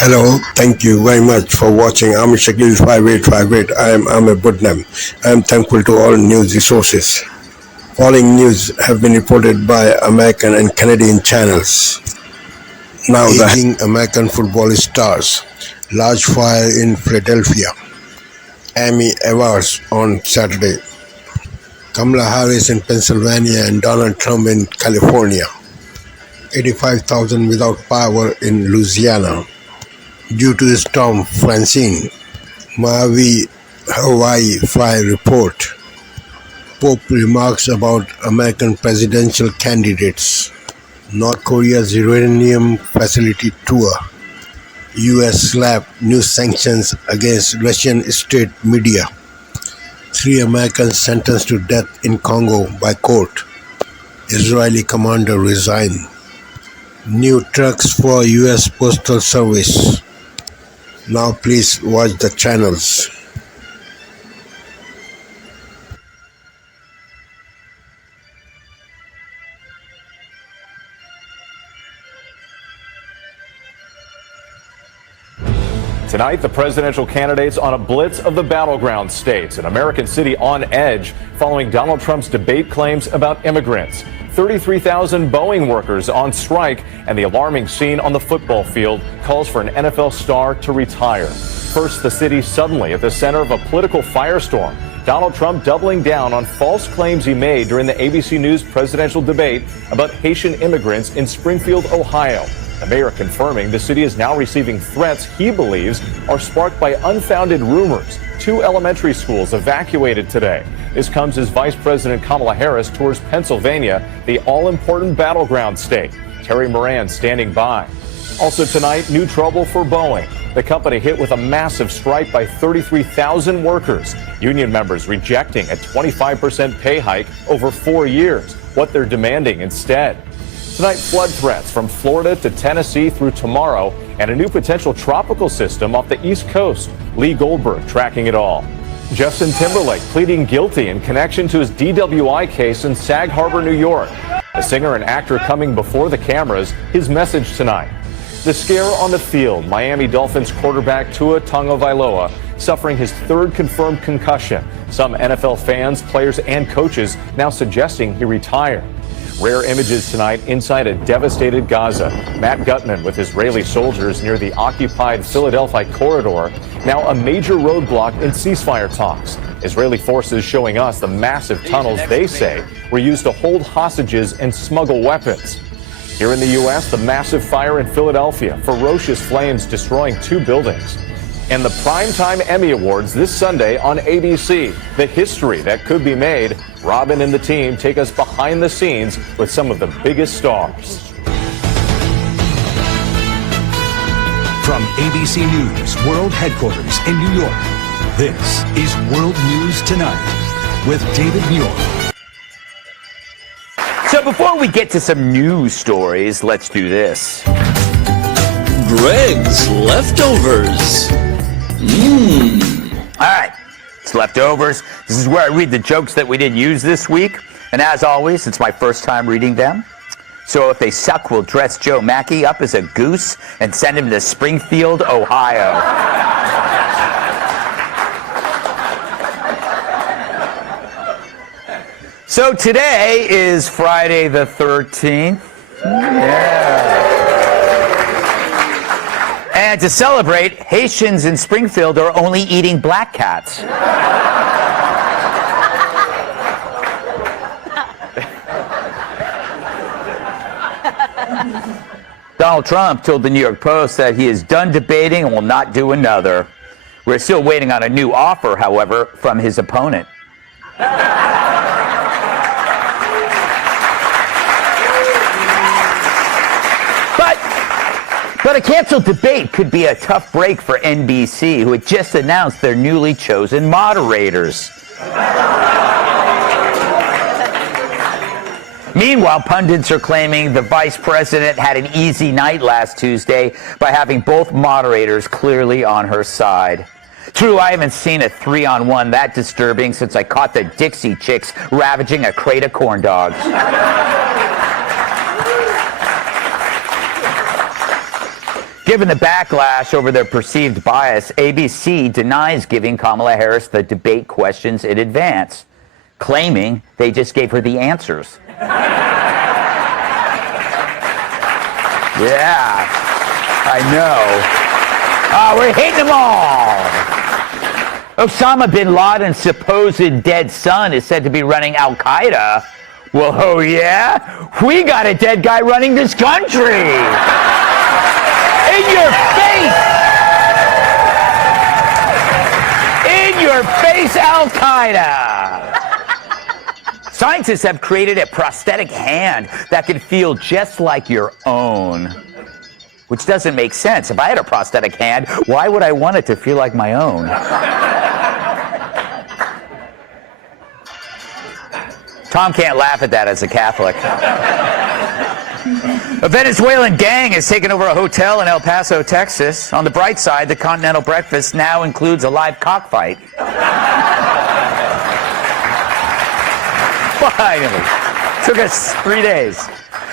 Hello, thank you very much for watching Ami Shakil 5858. I am Amir Budnam. I am thankful to all news resources. Following news have been reported by American and Canadian channels. Now the aging American football stars. Large fire in Philadelphia. Amy Evers on Saturday. Kamala Harris in Pennsylvania and Donald Trump in California. 85,000 without power in Louisiana due to the storm Francine. Maui, Hawaii fire report. Pope remarks about American presidential candidates. North Korea's uranium facility tour. U.S. slap new sanctions against Russian state media. 3 Americans sentenced to death in Congo by court. Israeli commander resign. New trucks for U.S. Postal Service. Now please watch the channels. Tonight, the presidential candidates on a blitz of the battleground states. An American city on edge following Donald Trump's debate claims about immigrants. 33,000 Boeing workers on strike, and the alarming scene on the football field calls for an NFL star to retire. First, the city suddenly at the center of a political firestorm. Donald Trump doubling down on false claims he made during the ABC News presidential debate about Haitian immigrants in Springfield, Ohio. The mayor confirming the city is now receiving threats he believes are sparked by unfounded rumors. 2 elementary schools evacuated today. This comes as Vice President Kamala Harris tours Pennsylvania, the all-important battleground state. Terry Moran standing by. Also tonight, new trouble for Boeing. The company hit with a massive strike by 33,000 workers. Union members rejecting a 25% pay hike over 4 years. What they're demanding instead. Tonight, flood threats from Florida to Tennessee through tomorrow, and a new potential tropical system off the East Coast. Lee Goldberg tracking it all. Justin Timberlake pleading guilty in connection to his DWI case in Sag Harbor, New York. The singer and actor coming before the cameras, his message tonight. The scare on the field, Miami Dolphins quarterback Tua Tagovailoa suffering his 3rd confirmed concussion. Some NFL fans, players, and coaches now suggesting he retire. Rare images tonight inside a devastated Gaza. Matt Gutman with Israeli soldiers near the occupied Philadelphia corridor. Now a major roadblock in ceasefire talks. Israeli forces showing us the massive tunnels they say were used to hold hostages and smuggle weapons. Here in the U.S., the massive fire in Philadelphia. Ferocious flames destroying 2 buildings. And the Primetime Emmy Awards this Sunday on ABC. The history that could be made. Robin and the team take us behind the scenes with some of the biggest stars. From ABC News World Headquarters in New York, this is World News Tonight with David Muir. So before we get to some news stories, let's do this. Greg's Leftovers. All right, it's Leftovers. This is where I read the jokes that we didn't use this week. And as always, it's my first time reading them. So if they suck, we'll dress Joe Mackey up as a goose and send him to Springfield, Ohio. So today is Friday the 13th. Yeah. And to celebrate, Haitians in Springfield are only eating black cats. Donald Trump told the New York Post that he is done debating and will not do another. We're still waiting on a new offer, however, from his opponent. But a canceled debate could be a tough break for NBC, who had just announced their newly chosen moderators. Meanwhile, pundits are claiming the vice president had an easy night last Tuesday by having both moderators clearly on her side. True, I haven't seen a 3-on-1 that disturbing since I caught the Dixie Chicks ravaging a crate of corn dogs. Given the backlash over their perceived bias, ABC denies giving Kamala Harris the debate questions in advance, claiming they just gave her the answers. Yeah, I know. We're hitting them all. Osama bin Laden's supposed dead son is said to be running Al-Qaeda. Well, oh yeah? We got a dead guy running this country. In your face! In your face, Al-Qaeda! Scientists have created a prosthetic hand that can feel just like your own. Which doesn't make sense. If I had a prosthetic hand, why would I want it to feel like my own? Tom can't laugh at that as a Catholic. A Venezuelan gang has taken over a hotel in El Paso, Texas. On the bright side, the continental breakfast now includes a live cockfight. Finally. Took us 3 days.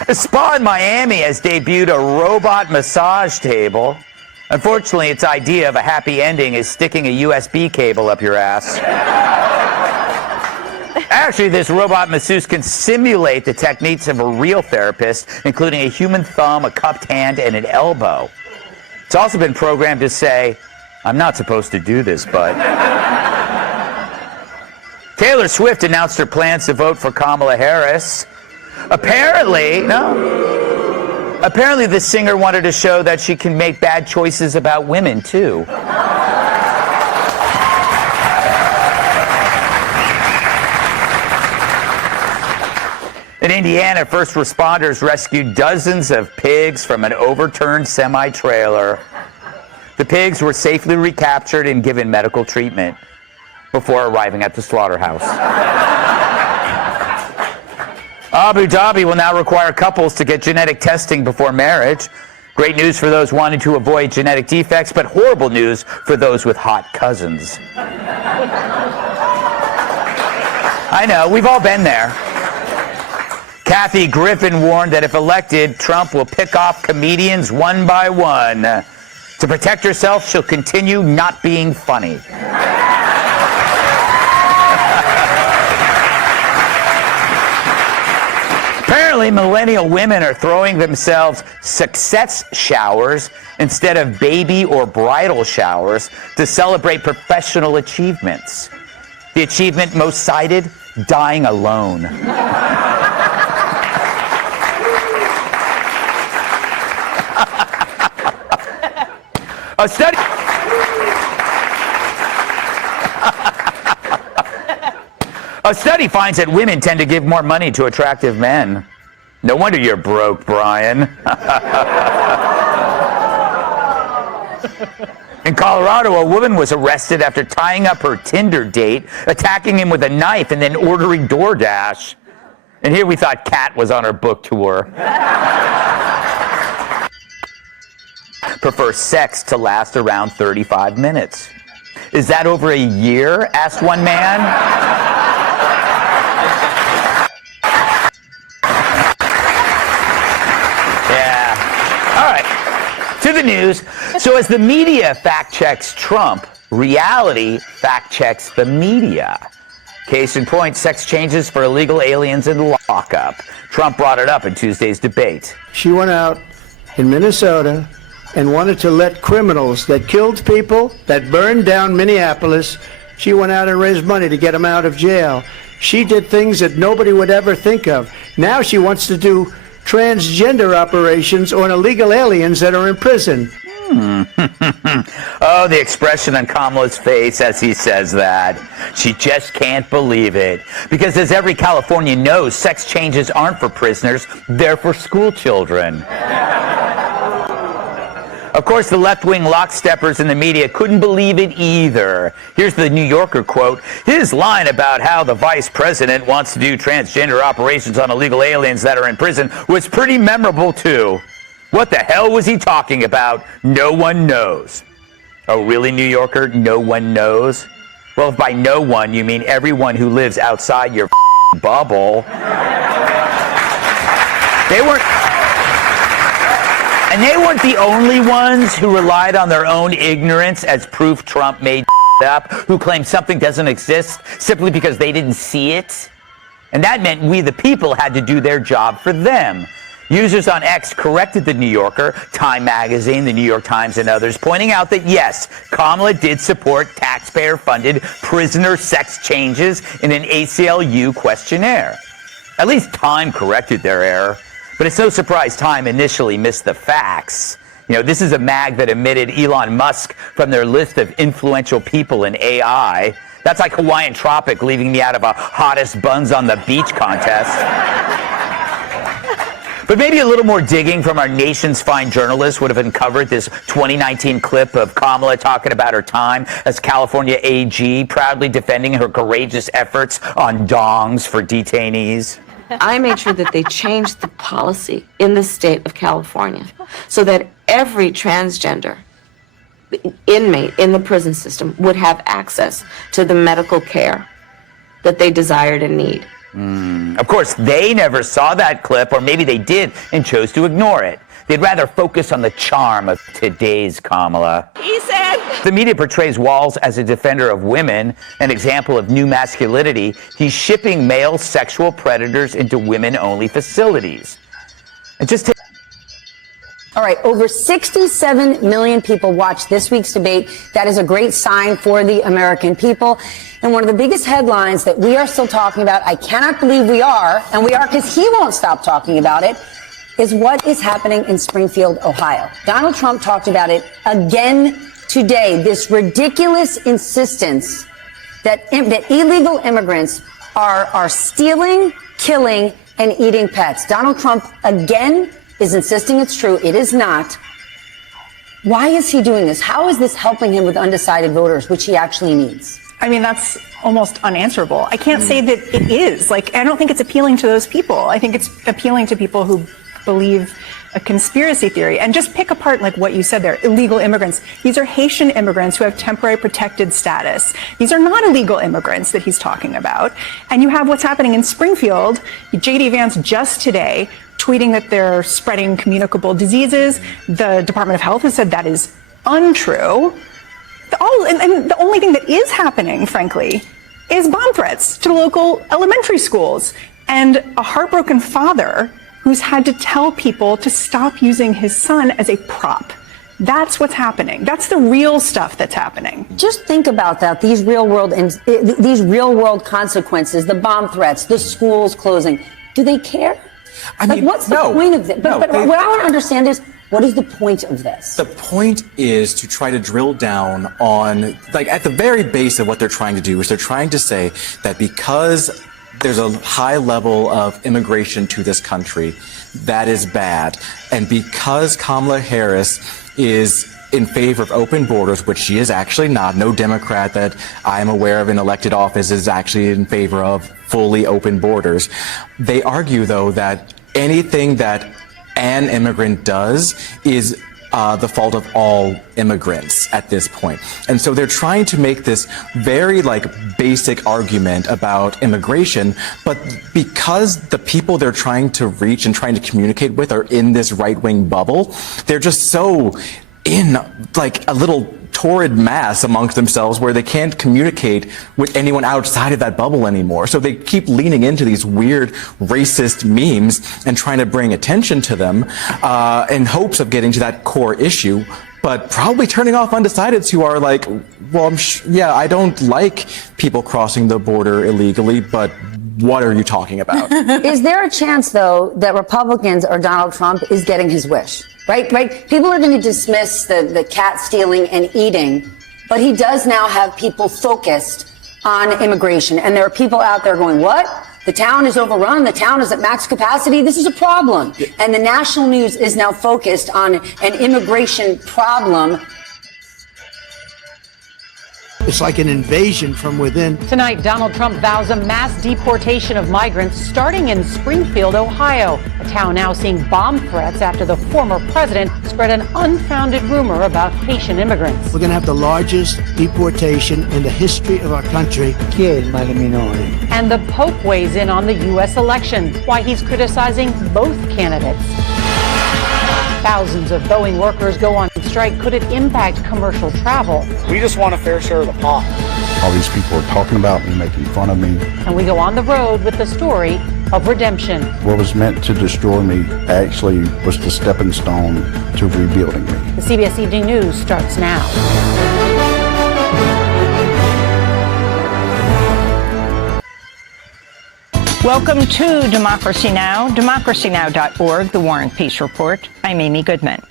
A spa in Miami has debuted a robot massage table. Unfortunately, its idea of a happy ending is sticking a USB cable up your ass. Actually, this robot masseuse can simulate the techniques of a real therapist, including a human thumb, a cupped hand, and an elbow. It's also been programmed to say, I'm not supposed to do this, but... Taylor Swift announced her plans to vote for Kamala Harris. Apparently, the singer wanted to show that she can make bad choices about women, too. In Indiana, first responders rescued dozens of pigs from an overturned semi-trailer. The pigs were safely recaptured and given medical treatment before arriving at the slaughterhouse. Abu Dhabi will now require couples to get genetic testing before marriage. Great news for those wanting to avoid genetic defects, but horrible news for those with hot cousins. I know, we've all been there. Kathy Griffin warned that if elected, Trump will pick off comedians one by one. To protect herself, she'll continue not being funny. Apparently, millennial women are throwing themselves success showers instead of baby or bridal showers to celebrate professional achievements. The achievement most cited, dying alone. A study finds that women tend to give more money to attractive men. No wonder you're broke, Brian. In Colorado, a woman was arrested after tying up her Tinder date, attacking him with a knife, and then ordering DoorDash. And here we thought Kat was on her book tour. Prefer sex to last around 35 minutes. Is that over a year? Asked one man. Yeah. All right. To the news. So as the media fact-checks Trump, reality fact-checks the media. Case in point, sex changes for illegal aliens in lockup. Trump brought it up in Tuesday's debate. She went out in Minnesota and wanted to let criminals that killed people, that burned down Minneapolis, she went out and raised money to get them out of jail. She did things that nobody would ever think of. Now she wants to do transgender operations on illegal aliens that are in prison. Oh, the expression on Kamala's face as he says that. She just can't believe it. Because as every Californian knows, sex changes aren't for prisoners, they're for school children. Of course, the left-wing locksteppers in the media couldn't believe it either. Here's the New Yorker quote. His line about how the vice president wants to do transgender operations on illegal aliens that are in prison was pretty memorable, too. What the hell was he talking about? No one knows. Oh, really, New Yorker? No one knows? Well, if by no one you mean everyone who lives outside your bubble. They weren't... And they weren't the only ones who relied on their own ignorance as proof Trump made up, who claimed something doesn't exist simply because they didn't see it. And that meant we, the people, had to do their job for them. Users on X corrected The New Yorker, Time Magazine, The New York Times, and others, pointing out that, yes, Kamala did support taxpayer-funded prisoner sex changes in an ACLU questionnaire. At least Time corrected their error. But it's no surprise Time initially missed the facts. You know, this is a mag that omitted Elon Musk from their list of influential people in AI. That's like Hawaiian Tropic leaving me out of a hottest buns on the beach contest. But maybe a little more digging from our nation's fine journalists would have uncovered this 2019 clip of Kamala talking about her time as California AG, proudly defending her courageous efforts on dongs for detainees. I made sure that they changed the policy in the state of California so that every transgender inmate in the prison system would have access to the medical care that they desired and need. Of course, they never saw that clip, or maybe they did and chose to ignore it. They'd rather focus on the charm of today's Kamala. He said, The media portrays Walz as a defender of women, an example of new masculinity. He's shipping male sexual predators into women-only facilities. And just All right, over 67 million people watched this week's debate. That is a great sign for the American people. And one of the biggest headlines that we are still talking about, I cannot believe we are, and we are because he won't stop talking about it, is what is happening in Springfield, Ohio. Donald Trump talked about it again today, this ridiculous insistence that illegal immigrants are stealing, killing, and eating pets. Donald Trump again is insisting it's true. It is not. Why is he doing this? How is this helping him with undecided voters, which he actually needs? I mean, that's almost unanswerable. I can't say that it is. Like, I don't think it's appealing to those people. I think it's appealing to people who believe a conspiracy theory. And just pick apart, like what you said there, illegal immigrants. These are Haitian immigrants who have temporary protected status. These are not illegal immigrants that he's talking about. And you have what's happening in Springfield. J.D. Vance just today tweeting that they're spreading communicable diseases. The Department of Health has said that is untrue. And the only thing that is happening, frankly, is bomb threats to local elementary schools and a heartbroken father who's had to tell people to stop using his son as a prop. That's what's happening. That's the real stuff that's happening. Just think about that. These real world consequences, the bomb threats, the schools closing. Do they care? I mean, what's the point of this? But what I want to understand is, what is the point of this? The point is to try to drill down on, like, at the very base of what they're trying to do is they're trying to say that because there's a high level of immigration to this country, that is bad. And because Kamala Harris is in favor of open borders, which she is actually not, no Democrat that I am aware of in elected office is actually in favor of fully open borders. They argue, though, that anything that an immigrant does is the fault of all immigrants at this point. And so they're trying to make this very basic argument about immigration, but because the people they're trying to reach and trying to communicate with are in this right-wing bubble, they're just so in a little torrid mass amongst themselves where they can't communicate with anyone outside of that bubble anymore. So they keep leaning into these weird racist memes and trying to bring attention to them in hopes of getting to that core issue, but probably turning off undecideds who are like, well, I don't like people crossing the border illegally, but what are you talking about? Is there a chance, though, that Republicans or Donald Trump is getting his wish? Right? People are going to dismiss the cat stealing and eating, but he does now have people focused on immigration. And there are people out there going, what? The town is overrun. The town is at max capacity. This is a problem. And the national news is now focused on an immigration problem. It's like an invasion from within. Tonight, Donald Trump vows a mass deportation of migrants starting in Springfield, Ohio, a town now seeing bomb threats after the former president spread an unfounded rumor about Haitian immigrants. We're going to have the largest deportation in the history of our country. And the Pope weighs in on the U.S. election, why he's criticizing both candidates. Thousands of Boeing workers go on strike. Could it impact commercial travel? We just want a fair share of the pie. All these people are talking about me, making fun of me. And we go on the road with the story of redemption. What was meant to destroy me actually was the stepping stone to rebuilding me. The CBS Evening News starts now. Welcome to Democracy Now!, democracynow.org, The War and Peace Report. I'm Amy Goodman.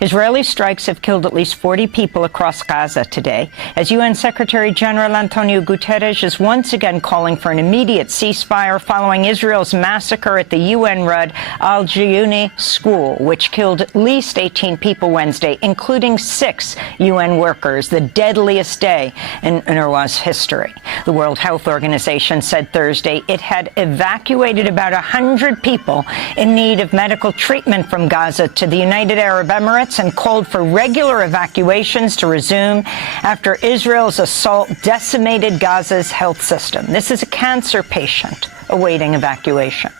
Israeli strikes have killed at least 40 people across Gaza today, as UN Secretary General Antonio Guterres is once again calling for an immediate ceasefire following Israel's massacre at the UN-run Al-Jiyuni school, which killed at least 18 people Wednesday, including 6 UN workers, the deadliest day in UNRWA's history. The World Health Organization said Thursday it had evacuated about 100 people in need of medical treatment from Gaza to the United Arab Emirates and called for regular evacuations to resume after Israel's assault decimated Gaza's health system. This is a cancer patient awaiting evacuation.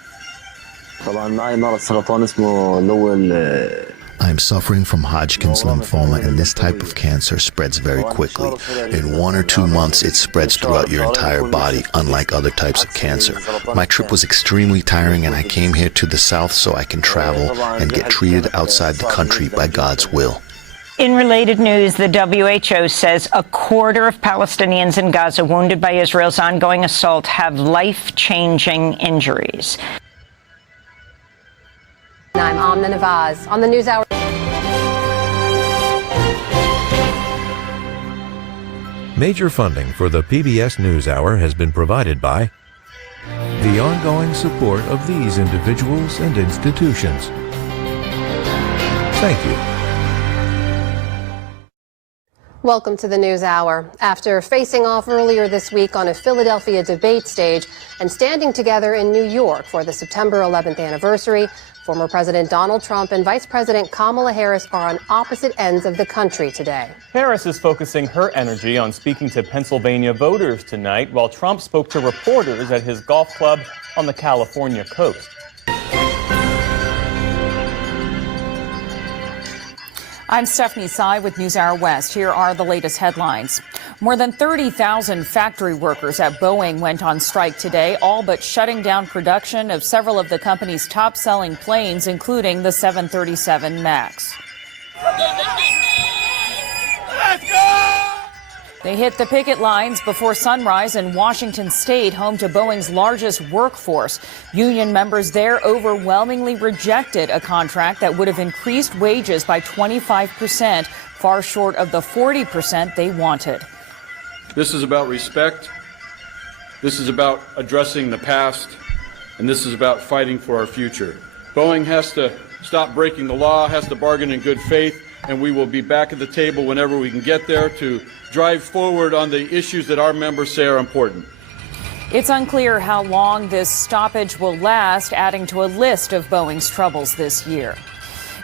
I'm suffering from Hodgkin's lymphoma, and this type of cancer spreads very quickly. In 1 or 2 months, it spreads throughout your entire body, unlike other types of cancer. My trip was extremely tiring, and I came here to the south so I can travel and get treated outside the country by God's will. In related news, the WHO says a quarter of Palestinians in Gaza wounded by Israel's ongoing assault have life-changing injuries. I'm Amna Nawaz on the NewsHour. Major funding for the PBS NewsHour has been provided by the ongoing support of these individuals and institutions. Thank you. Welcome to the NewsHour. After facing off earlier this week on a Philadelphia debate stage and standing together in New York for the September 11th anniversary, former President Donald Trump and Vice President Kamala Harris are on opposite ends of the country today. Harris is focusing her energy on speaking to Pennsylvania voters tonight, while Trump spoke to reporters at his golf club on the California coast. I'm Stephanie Tsai with NewsHour West. Here are the latest headlines. More than 30,000 factory workers at Boeing went on strike today, all but shutting down production of several of the company's top-selling planes, including the 737 MAX. Let's go! They hit the picket lines before sunrise in Washington State, home to Boeing's largest workforce. Union members there overwhelmingly rejected a contract that would have increased wages by 25%, far short of the 40% they wanted. This is about respect. This is about addressing the past. And this is about fighting for our future. Boeing has to stop breaking the law, has to bargain in good faith, and we will be back at the table whenever we can get there to drive forward on the issues that our members say are important. It's unclear how long this stoppage will last, adding to a list of Boeing's troubles this year.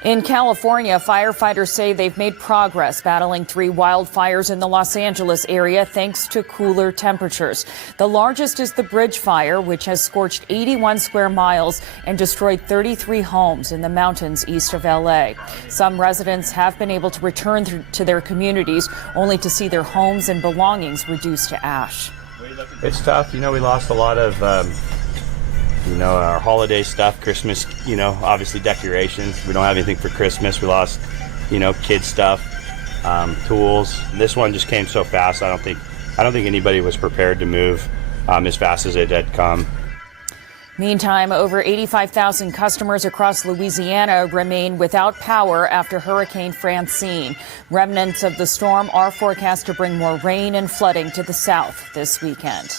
In California, firefighters say they've made progress battling 3 wildfires in the Los Angeles area thanks to cooler temperatures. The largest is the Bridge Fire, which has scorched 81 square miles and destroyed 33 homes in the mountains east of L.A. Some residents have been able to return to their communities, only to see their homes and belongings reduced to ash. It's tough. You know, we lost a lot of our holiday stuff, Christmas, obviously decorations. We don't have anything for Christmas. We lost, kids stuff, tools. This one just came so fast. I don't think anybody was prepared to move as fast as it had come. Meantime, over 85,000 customers across Louisiana remain without power after Hurricane Francine. Remnants of the storm are forecast to bring more rain and flooding to the south this weekend.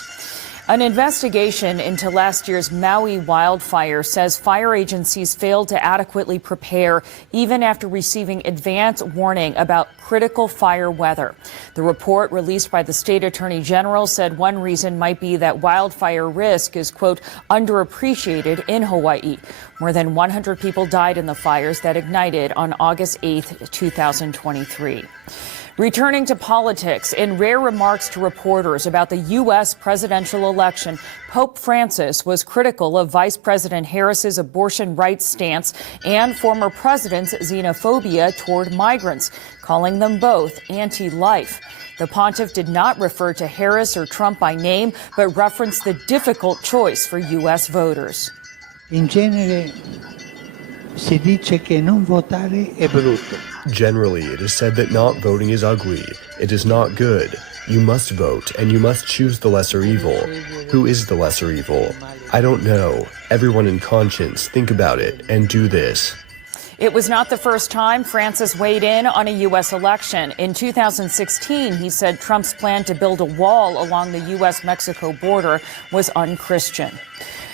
An investigation into last year's Maui wildfire says fire agencies failed to adequately prepare even after receiving advance warning about critical fire weather. The report released by the state attorney general said one reason might be that wildfire risk is, quote, underappreciated in Hawaii. More than 100 people died in the fires that ignited on August 8th, 2023. Returning to politics, in rare remarks to reporters about the U.S. presidential election, Pope Francis was critical of Vice President Harris's abortion rights stance and former president's xenophobia toward migrants, calling them both anti-life. The pontiff did not refer to Harris or Trump by name, but referenced the difficult choice for U.S. voters. In genere si dice che non votare è brutto. Generally, it is said that not voting is ugly. It is not good. You must vote, and you must choose the lesser evil. Who is the lesser evil? I don't know. Everyone in conscience, think about it and do this. It was not the first time Francis weighed in on a U.S. election. In 2016, he said Trump's plan to build a wall along the U.S.-Mexico border was unchristian.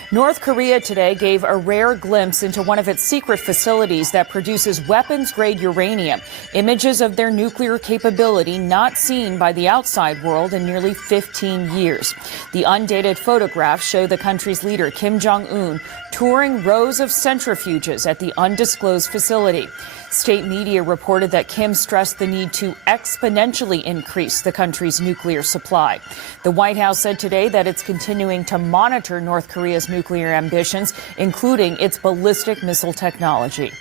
North Korea today gave a rare glimpse into one of its secret facilities that produces weapons-grade uranium, images of their nuclear capability not seen by the outside world in nearly 15 years. The undated photographs show the country's leader, Kim Jong-un, touring rows of centrifuges at the undisclosed facility. State media reported that Kim stressed the need to exponentially increase the country's nuclear supply. The White House said today that it's continuing to monitor North Korea's nuclear ambitions, including its ballistic missile technology.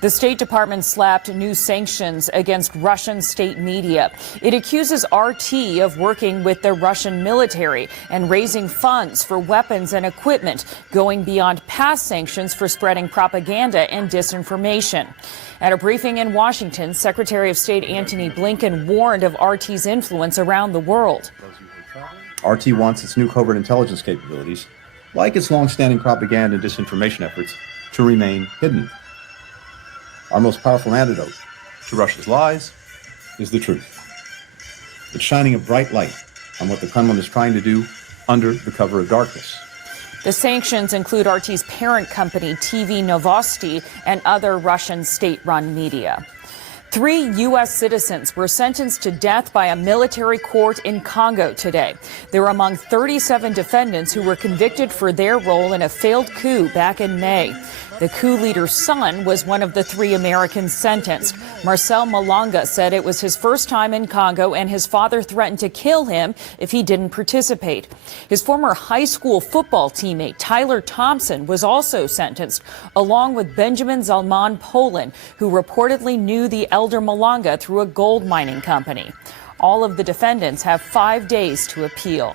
The State Department slapped new sanctions against Russian state media. It accuses RT of working with the Russian military and raising funds for weapons and equipment, going beyond past sanctions for spreading propaganda and disinformation. At a briefing in Washington, Secretary of State Antony Blinken warned of RT's influence around the world. RT wants its new covert intelligence capabilities, like its long-standing propaganda and disinformation efforts, to remain hidden. Our most powerful antidote to Russia's lies is the truth. It's shining a bright light on what the Kremlin is trying to do under the cover of darkness. The sanctions include RT's parent company, TV Novosti, and other Russian state-run media. 3 U.S. citizens were sentenced to death by a military court in Congo today. They were among 37 defendants who were convicted for their role in a failed coup back in May. The coup leader's son was one of the 3 Americans sentenced. Marcel Malanga said it was his first time in Congo and his father threatened to kill him if he didn't participate. His former high school football teammate, Tyler Thompson, was also sentenced, along with Benjamin Zalman Poland, who reportedly knew the elder Malanga through a gold mining company. All of the defendants have 5 days to appeal.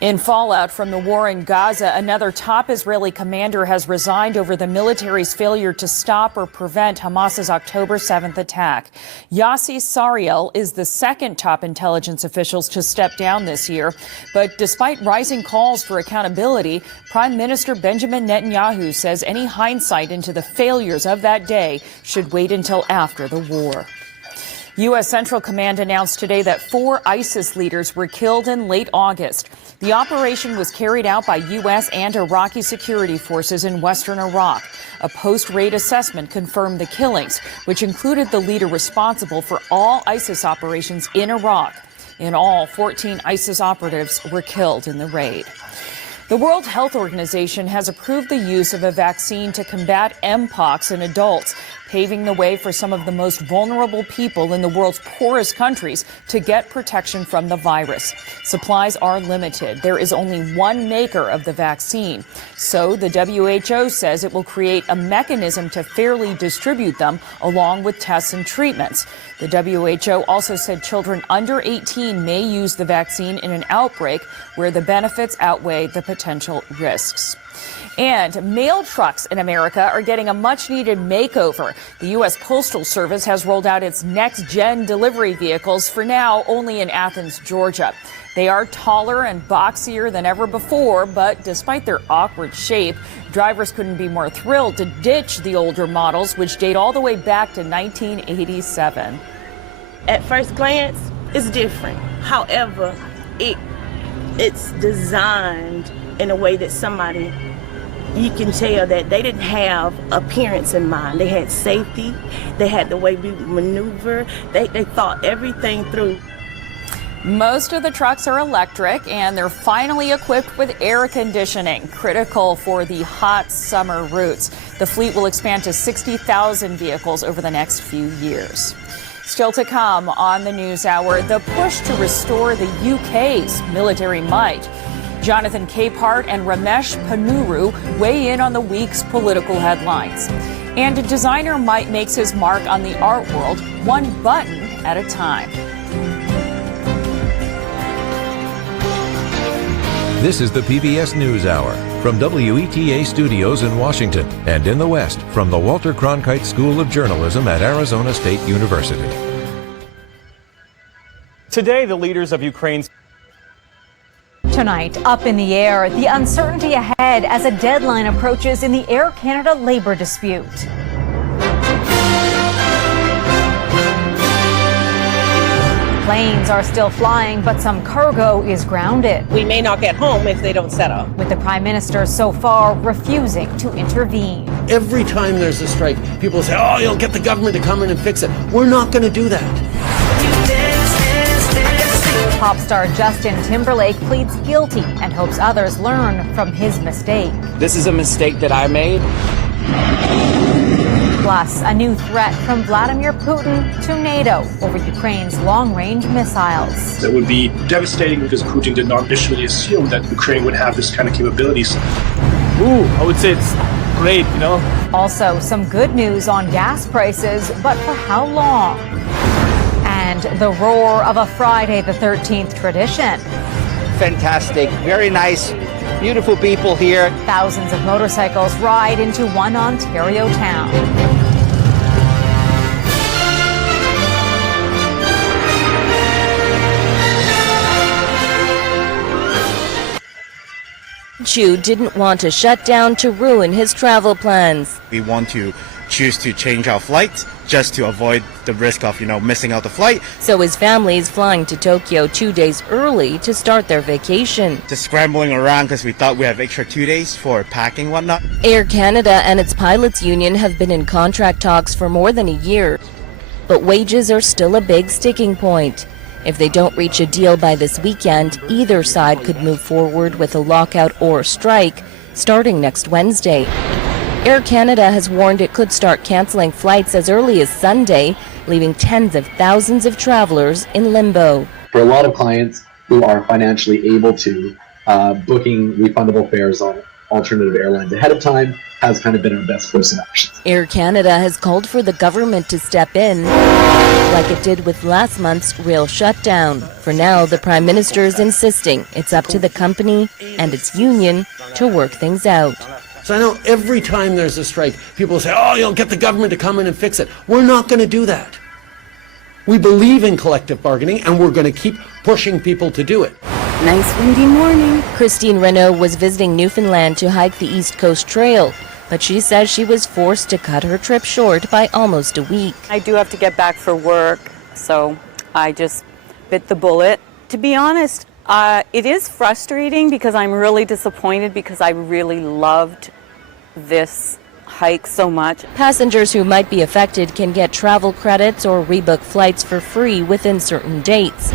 In fallout from the war in Gaza, another top Israeli commander has resigned over the military's failure to stop or prevent Hamas's October 7th attack. Yossi Sariel is the second top intelligence officials to step down this year. But despite rising calls for accountability, Prime Minister Benjamin Netanyahu says any hindsight into the failures of that day should wait until after the war. U.S. Central Command announced today that 4 ISIS leaders were killed in late August. The operation was carried out by U.S. and Iraqi security forces in western Iraq. A post-raid assessment confirmed the killings, which included the leader responsible for all ISIS operations in Iraq. In all, 14 ISIS operatives were killed in the raid. The World Health Organization has approved the use of a vaccine to combat Mpox in adults, paving the way for some of the most vulnerable people in the world's poorest countries to get protection from the virus. Supplies are limited. There is only one maker of the vaccine. So the WHO says it will create a mechanism to fairly distribute them along with tests and treatments. The WHO also said children under 18 may use the vaccine in an outbreak where the benefits outweigh the potential risks. And mail trucks in America are getting a much-needed makeover. The U.S. Postal Service has rolled out its next-gen delivery vehicles, for now only in Athens, Georgia. They are taller and boxier than ever before, but despite their awkward shape, drivers couldn't be more thrilled to ditch the older models, which date all the way back to 1987. At first glance, it's different. However, it's designed in a way that you can tell that they didn't have appearance in mind. They had safety. They had the way we maneuver. They thought everything through. Most of the trucks are electric, and they're finally equipped with air conditioning, critical for the hot summer routes. The fleet will expand to 60,000 vehicles over the next few years. Still to come on the NewsHour, the push to restore the UK's military might. Jonathan Capehart and Ramesh Ponnuru weigh in on the week's political headlines. And designer Mike makes his mark on the art world, one button at a time. This is the PBS NewsHour from WETA Studios in Washington and in the West from the Walter Cronkite School of Journalism at Arizona State University. Today, the leaders of Ukraine's Tonight, up in the air, the uncertainty ahead as a deadline approaches in the Air Canada labor dispute. Planes are still flying, but some cargo is grounded. We may not get home if they don't set up. With the Prime Minister so far refusing to intervene. Every time there's a strike, people say, oh, you'll get the government to come in and fix it. We're not going to do that. Pop star Justin Timberlake pleads guilty and hopes others learn from his mistake. This is a mistake that I made. Plus, a new threat from Vladimir Putin to NATO over Ukraine's long-range missiles. That would be devastating because Putin did not initially assume that Ukraine would have this kind of capabilities. I would say it's great, you know. Also, some good news on gas prices, but for how long? And the roar of a Friday the 13th tradition. Fantastic, very nice, beautiful people here. Thousands of motorcycles ride into one Ontario town. Chu didn't want a shutdown to ruin his travel plans. We want to choose to change our flights just to avoid the risk of, missing out the flight. So his family is flying to Tokyo 2 days early to start their vacation. Just scrambling around because we thought we have extra 2 days for packing and whatnot. Air Canada and its pilots union have been in contract talks for more than a year. But wages are still a big sticking point. If they don't reach a deal by this weekend, either side could move forward with a lockout or strike starting next Wednesday. Air Canada has warned it could start canceling flights as early as Sunday, leaving tens of thousands of travelers in limbo. For a lot of clients who are financially able to, booking refundable fares on alternative airlines ahead of time has kind of been our best course of action. Air Canada has called for the government to step in, like it did with last month's rail shutdown. For now, the Prime Minister is insisting it's up to the company and its union to work things out. So I know every time there's a strike, people say, oh, you'll get the government to come in and fix it. We're not going to do that. We believe in collective bargaining, and we're going to keep pushing people to do it. Nice windy morning. Christine Renault was visiting Newfoundland to hike the East Coast Trail, but she says she was forced to cut her trip short by almost a week. I do have to get back for work, so I just bit the bullet. To be honest, it is frustrating because I'm really disappointed because I really loved this hike so much. Passengers who might be affected can get travel credits or rebook flights for free within certain dates.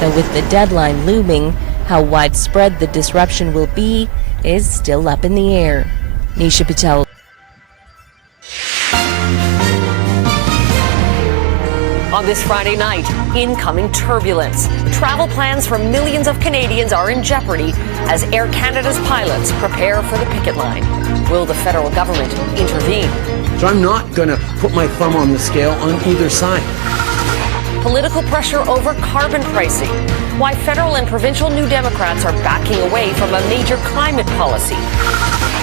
Though with the deadline looming, how widespread the disruption will be is still up in the air. Nisha Patel. On this Friday night, incoming turbulence. Travel plans for millions of Canadians are in jeopardy as Air Canada's pilots prepare for the picket line. Will the federal government intervene? So I'm not going to put my thumb on the scale on either side. Political pressure over carbon pricing. Why federal and provincial New Democrats are backing away from a major climate policy.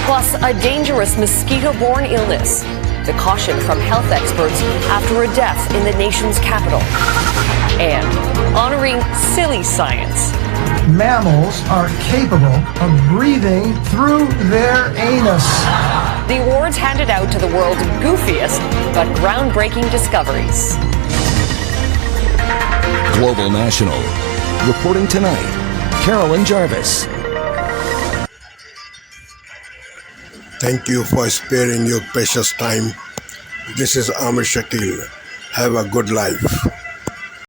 Plus, a dangerous mosquito-borne illness. The caution from health experts after a death in the nation's capital. And honoring silly science. Mammals are capable of breathing through their anus. The awards handed out to the world's goofiest but groundbreaking discoveries. Global National. Reporting tonight, Carolyn Jarvis. Thank you for sparing your precious time. This is Amr Shakil. Have a good life.